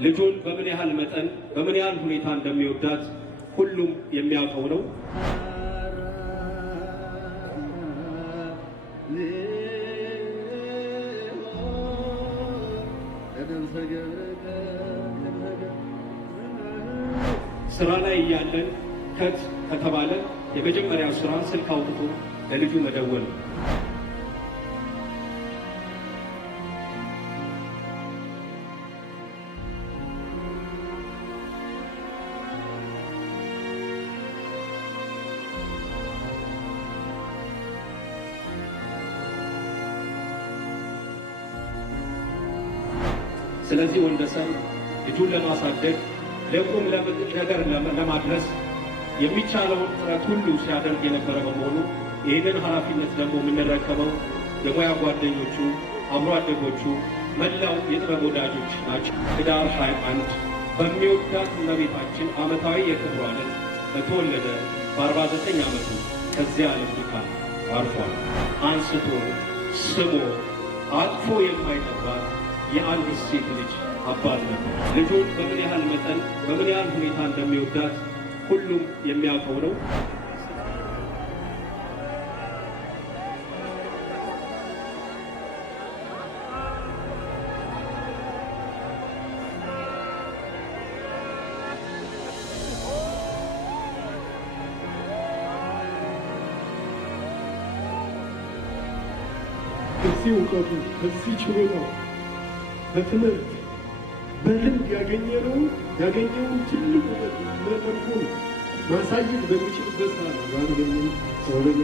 ልጁን በምን ያህል መጠን በምን ያህል ሁኔታ እንደሚወዳት ሁሉም የሚያውቀው ነው። ስራ ላይ እያለን ከተባለ የመጀመሪያው ስራ ስልክ አውጥቶ ለልጁ መደወል ነው። ስለዚህ ወንደሰን ልጁን ለማሳደግ ለቁም ነገር ለማድረስ የሚቻለውን ጥረት ሁሉ ሲያደርግ የነበረ በመሆኑ ይህንን ኃላፊነት ደግሞ የምንረከበው የሙያ ጓደኞቹ፣ አብሮ አደጎቹ፣ መላው የጥበብ ወዳጆች ናቸው። ህዳር 21 በሚወዳት እመቤታችን ዓመታዊ የክብረ በዓል በተወለደ በ49 ዓመቱ ከዚያ ዓለም ድካም አርፏል። አንስቶ ስሞ አቅፎ የማይጠባት የአንድ ሴት ልጅ አባት ነበር። ልጁን በምን ያህል መጠን በምን ያህል ሁኔታ እንደሚወዳት ሁሉም የሚያውቀው ነው። ከዚህ እውቀቱ ከዚህ ችሎታው በትምህርት በልምድ ያገኘውን ትልቅ እውቀት መተርጎም ማሳየት በሚችልበት ሰዓት ዛሬ ሰውለኛ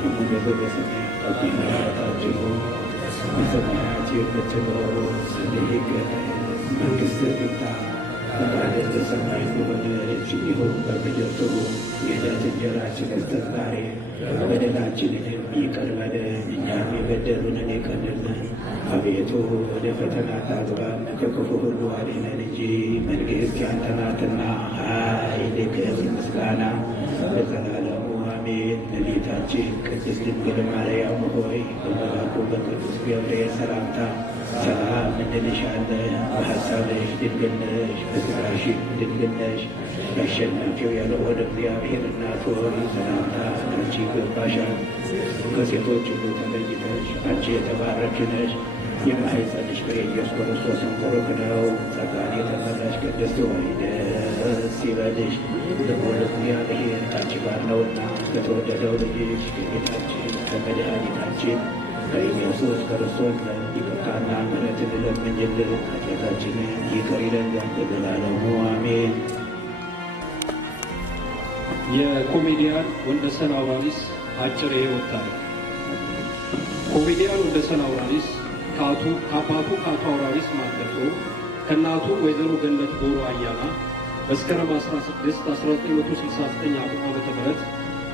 Ada በሰማያት የምትኖር ስምህ ይቀደስ፣ መንግሥትህ ትምጣ፣ ፈቃድህ በሰማይ እንደሆነች እንዲሁም በምድር ትሁን። የዕለት እንጀራችንን ስጠን ዛሬ፣ በደላችንንም ይቅር በለን እኛም የበደሉንን ይቅር እንደምንል። አቤቱ ወደ ፈተና አታግባን፣ ከክፉ ሁሉ አድነን እንጂ መንግሥት ያንተ ናትና፣ ኃይል፣ ክብር፣ ምስጋና ለዘላለሙ አሜን። እመቤታችን ቅድስት ድንግል ማርያም ሆይ በመልአኩ በቅዱስ ገብርኤል ሰላምታ ሰላም እንልሻለን። በሐሳብሽ ድንግል ነሽ፣ በሥጋሽም ድንግል ነሽ። ያሸናፊው ያልሆነ እግዚአብሔር እናት ሆይ ሰላምታ አንቺ ይገባሻል። ከሴቶች ሁሉ ተለይተሽ አንቺ የተባረክሽ ነሽ። የማኅፀንሽ ፍሬ ኢየሱስ ክርስቶስ ቡሩክ ነው። ጸጋን የተመላሽ ቅድስት ሆይ ደስ ይበልሽ፣ ልዑል እግዚአብሔር ከአንቺ ጋር ነውና ከተወደደው ልጅሽ ከጌታችን ከመድኃኒታችን ከኢየሱስ ክርስቶስ ዘንድ ይቅርታና ምሕረትን ለምኝልን ኃጢአታችንን ይቅር ይለን ዘንድ ለዘላለሙ አሜን። የኮሜዲያን ወንደሰን አውራሪስ አጭር የሕይወት ታሪክ። ኮሜዲያን ወንደሰን አውራሪስ ከአባቱ ከአቶ አውራሪስ ማንደፍሮ ከእናቱ ወይዘሮ ገነት ቦሮ አያና መስከረም 16 1969 ዓ.ም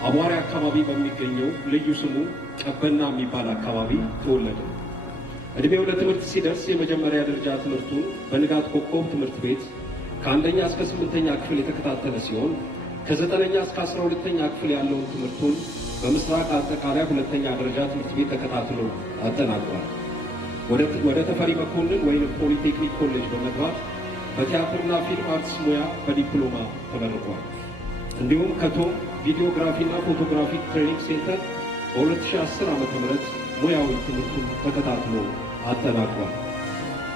አቧሪ አካባቢ በሚገኘው ልዩ ስሙ ቀበና የሚባል አካባቢ ተወለደ። ዕድሜው ለትምህርት ሲደርስ የመጀመሪያ ደረጃ ትምህርቱን በንጋት ኮከብ ትምህርት ቤት ከአንደኛ እስከ 8ኛ ክፍል የተከታተለ ሲሆን ከ9ኛ እስከ 12ኛ ክፍል ያለውን ትምህርቱን በምስራቅ አጠቃላይ ሁለተኛ ደረጃ ትምህርት ቤት ተከታትሎ አጠናቋል። ወደ ተፈሪ መኮንን ወይም ፖሊቴክኒክ ኮሌጅ በመግባት በቲያትርና ፊልም አርትስ ሙያ በዲፕሎማ ተመርቋል። እንዲሁም ከቶም ቪዲዮግራፊና ፎቶግራፊ ትሬኒንግ ሴንተር በ2010 ዓ.ም ሙያዊ ትምህርቱን ተከታትሎ አጠናቋል።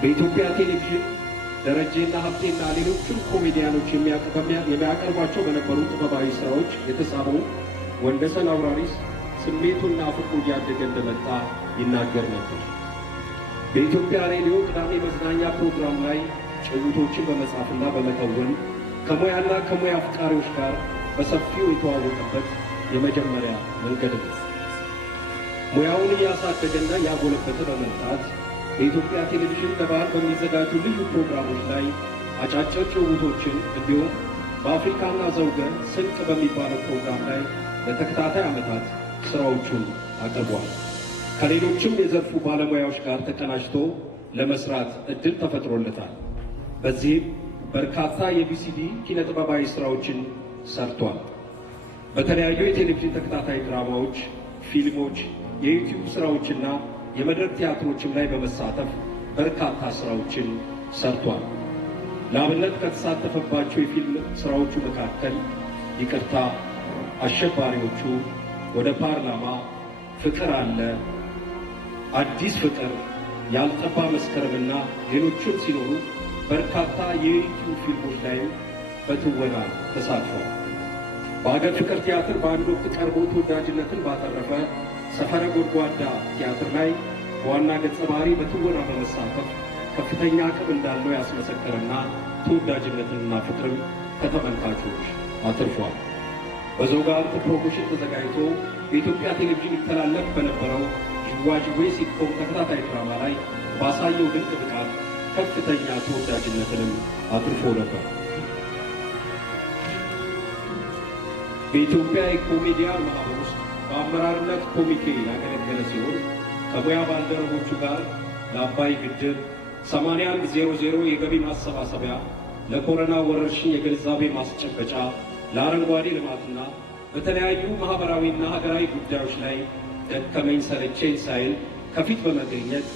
በኢትዮጵያ ቴሌቪዥን ደረጀና ሀብቴና ሌሎችም ኮሜዲያኖች የሚያቀርቧቸው በነበሩ ጥበባዊ ስራዎች የተሳበው ወንደሰን አውራሪስ ስሜቱና ፍቅሩ እያደገ እንደመጣ ይናገር ነበር። በኢትዮጵያ ሬዲዮ ቅዳሜ መዝናኛ ፕሮግራም ላይ ጭውቶችን በመጻፍና በመተወን ከሙያና ከሙያ አፍቃሪዎች ጋር በሰፊው የተዋወቀበት የመጀመሪያ መንገድ ነው። ሙያውን እያሳደገና እያጎለበተ በመምጣት በኢትዮጵያ ቴሌቪዥን ለበዓል በሚዘጋጁ ልዩ ፕሮግራሞች ላይ አጫጭር ጭውውቶችን እንዲሁም በአፍሪካና ዘውገ ስንቅ በሚባለው ፕሮግራም ላይ ለተከታታይ ዓመታት ሥራዎቹን አቅርቧል። ከሌሎችም የዘርፉ ባለሙያዎች ጋር ተቀናጅቶ ለመስራት ዕድል ተፈጥሮለታል። በዚህም በርካታ የቪሲዲ ኪነጥበባዊ ሥራዎችን ሰርቷል። በተለያዩ የቴሌቪዥን ተከታታይ ድራማዎች፣ ፊልሞች፣ የዩቲዩብ ሥራዎችና የመድረክ ቲያትሮችም ላይ በመሳተፍ በርካታ ሥራዎችን ሰርቷል። ለአብነት ከተሳተፈባቸው የፊልም ሥራዎቹ መካከል ይቅርታ፣ አሸባሪዎቹ፣ ወደ ፓርላማ፣ ፍቅር አለ፣ አዲስ ፍቅር፣ ያልጠባ መስከረምና ሌሎችም ሲኖሩ በርካታ የዩቲዩብ ፊልሞች ላይም በትወና ተሳትፏል። በአገር ፍቅር ቲያትር በአንድ ወቅት ቀርቦ ተወዳጅነትን ባተረፈ ሰፈረ ጎድጓዳ ቲያትር ላይ በዋና ገጸ ባህሪ በትወና በመሳተፍ ከፍተኛ አቅም እንዳለው ያስመሰከረና ተወዳጅነትንና ፍቅርም ከተመልካቾች አትርፏል። በዞጋንት ፕሮሞሽን ተዘጋጅቶ በኢትዮጵያ ቴሌቪዥን ይተላለፍ በነበረው ዥዋዥዌ ሲትኮም ተከታታይ ድራማ ላይ ባሳየው ድንቅ ብቃት ከፍተኛ ተወዳጅነትንም አትርፎ ነበር። በኢትዮጵያ የኮሜዲያን ማህበር ውስጥ በአመራርነት ኮሚቴ ያገለገለ ሲሆን ከሙያ ባልደረቦቹ ጋር ለአባይ ግድብ 8100 የገቢ ማሰባሰቢያ፣ ለኮሮና ወረርሽኝ የግንዛቤ ማስጨበጫ፣ ለአረንጓዴ ልማትና በተለያዩ ማህበራዊና ሀገራዊ ጉዳዮች ላይ ደከመኝ ሰለቸኝ ሳይል ከፊት በመገኘት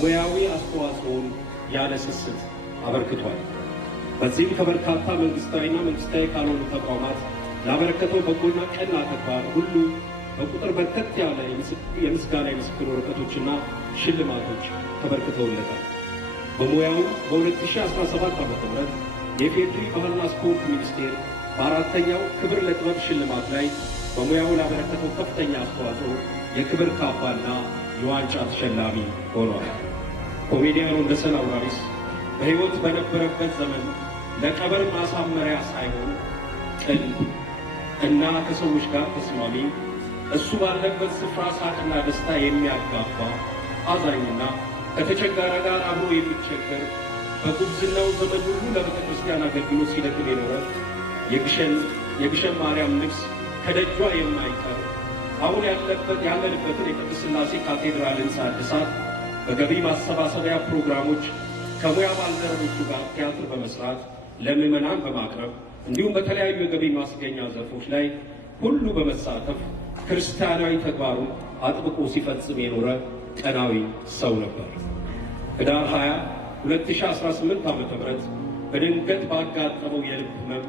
ሙያዊ አስተዋጽኦን ያለ ስስት አበርክቷል። በዚህም ከበርካታ መንግስታዊና መንግስታዊ ካልሆኑ ተቋማት ላበረከተው በጎና ቀና ተግባር ሁሉ በቁጥር በርከት ያለ የምስጋና የምስክር ወረቀቶችና ሽልማቶች ተበርክተውለታል። በሙያው በ2017 ዓ.ም የኢፌዴሪ ባህልና ስፖርት ሚኒስቴር በአራተኛው ክብር ለጥበብ ሽልማት ላይ በሙያው ላበረከተው ከፍተኛ አስተዋጽኦ የክብር ካባና የዋንጫ ተሸላሚ ሆኗል። ኮሜዲያን ወንደሰን አውራሪስ በሕይወት በነበረበት ዘመን ለቀብር ማሳመሪያ ሳይሆን ቅን እና ከሰዎች ጋር ተስማሚ፣ እሱ ባለበት ስፍራ ሳቅና ደስታ የሚያጋባ አዛኝና ከተቸጋሪ ጋር አብሮ የሚቸገር በጉብዝናው ዘመን ሁሉ ለቤተ ክርስቲያን አገልግሎት ሲደክም የኖረ የግሸን ማርያም ንግስ ከደጇ የማይቀር አሁን ያለንበትን የቅድስት ሥላሴ ካቴድራልን ሳድሳት በገቢ ማሰባሰቢያ ፕሮግራሞች ከሙያ ባልደረቦቹ ጋር ቲያትር በመስራት ለምዕመናን በማቅረብ እንዲሁም በተለያዩ የገቢ ማስገኛ ዘርፎች ላይ ሁሉ በመሳተፍ ክርስቲያናዊ ተግባሩን አጥብቆ ሲፈጽም የኖረ ቀናዊ ሰው ነበር። ህዳር 20 2018 ዓ.ም በድንገት ባጋጠመው የልብ ህመም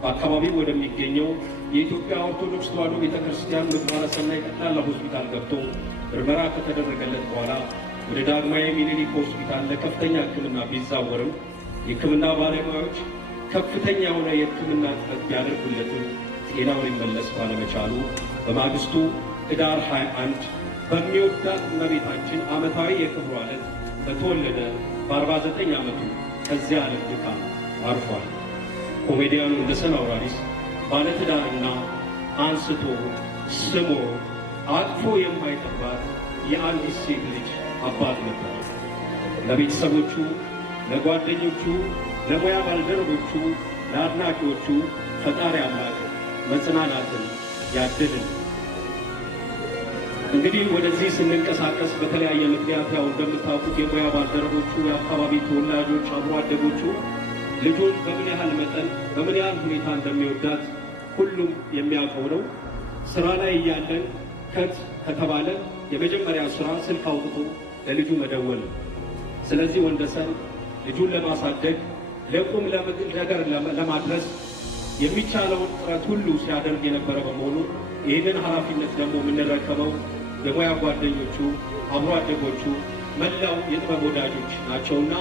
በአካባቢው ወደሚገኘው የኢትዮጵያ ኦርቶዶክስ ተዋሕዶ ቤተክርስቲያን ምግባረ ሰናይ ጠቅላላ ሆስፒታል ገብቶ ምርመራ ከተደረገለት በኋላ ወደ ዳግማዊ ምኒልክ ሆስፒታል ለከፍተኛ ሕክምና ቢዛወርም የሕክምና ባለሙያዎች ከፍተኛ የሆነ የሕክምና ጥረት ቢያደርጉለትም ጤናው ሊመለስ ባለመቻሉ በማግስቱ ህዳር 21 በሚወዳት እመቤታችን ዓመታዊ የክብረ ዕለት በተወለደ በ49 ዓመቱ ከዚያ ዓለም ድካም አርፏል። ኮሜዲያኑ ወንደሰን አውራሪስ ባለትዳርና አንስቶ ስሞ አቅፎ የማይጠግባት የአንዲት ሴት ልጅ አባት ነበር። ለቤተሰቦቹ፣ ለጓደኞቹ፣ ለሙያ ባልደረቦቹ፣ ለአድናቂዎቹ ፈጣሪ አምላክ መጽናናትን ያድልን። እንግዲህ ወደዚህ ስንንቀሳቀስ በተለያየ ምክንያት ያው እንደምታውቁት የሙያ ባልደረቦቹ፣ የአካባቢ ተወላጆች፣ አብሮ አደጎቹ ልጁን በምን ያህል መጠን በምን ያህል ሁኔታ እንደሚወዳት ሁሉም የሚያውቀው ነው። ስራ ላይ እያለን ከተባለ የመጀመሪያ ስራ ስልክ አውጥቶ ለልጁ መደወል ነው። ስለዚህ ወንደሰን ልጁን ለማሳደግ ለቁም ነገር ለማድረስ የሚቻለውን ጥረት ሁሉ ሲያደርግ የነበረ በመሆኑ ይህንን ኃላፊነት ደግሞ የምንረከበው የሙያ ጓደኞቹ፣ አብሮ አደጎቹ፣ መላው የጥበብ ወዳጆች ናቸውና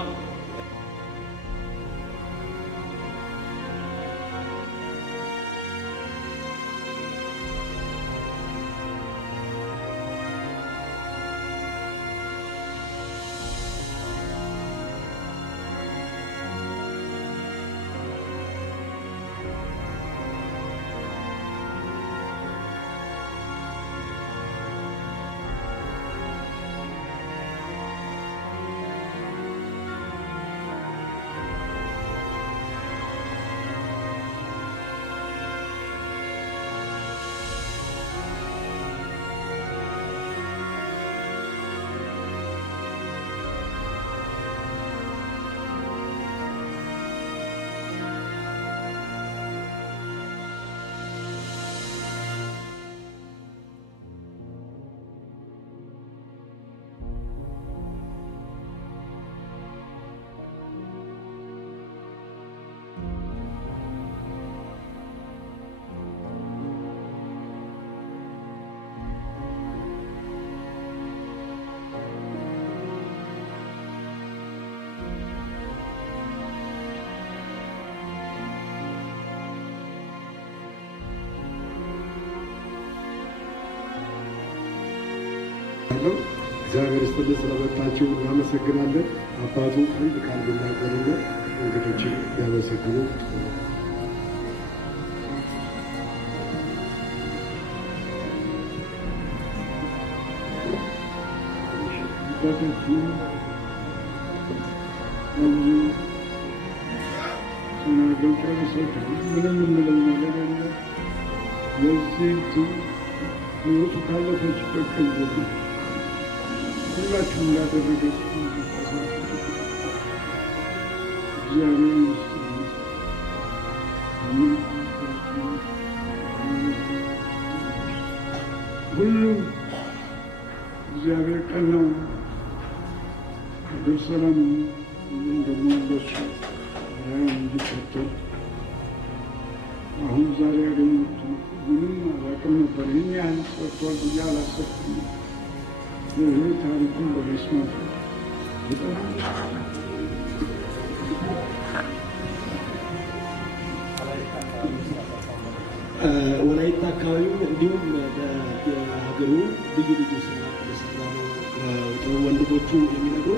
እግዚአብሔር ይስጥልን ስለመጣችሁ እናመሰግናለን። አባቱ አንድ ቃል ቢናገሩና እንግዶችን ያመሰግኑ። ምንም የምለው ነገር የለ። የዚህ ህይወቱ ካለፈችበት ቀን ሁላችሁም ያደረገ እግዚአብሔር ይመስገን። ሁሉም እግዚአብሔር ቀን ነው። በሰላም እንደሚመለሱ እንዲከተል አሁን ዛሬ ያገኙት ምንም አላውቅም ነበር። ይህን ያህል ሰርቷል ብዬ አላሰብኩም። ይህ ታሪኩን በመስማት በጣም ወላይታ አካባቢው እንዲሁም የሀገሩ ልዩ ልዩ ስራ የሰራ ነው ወንድሞቹ የሚነግሩ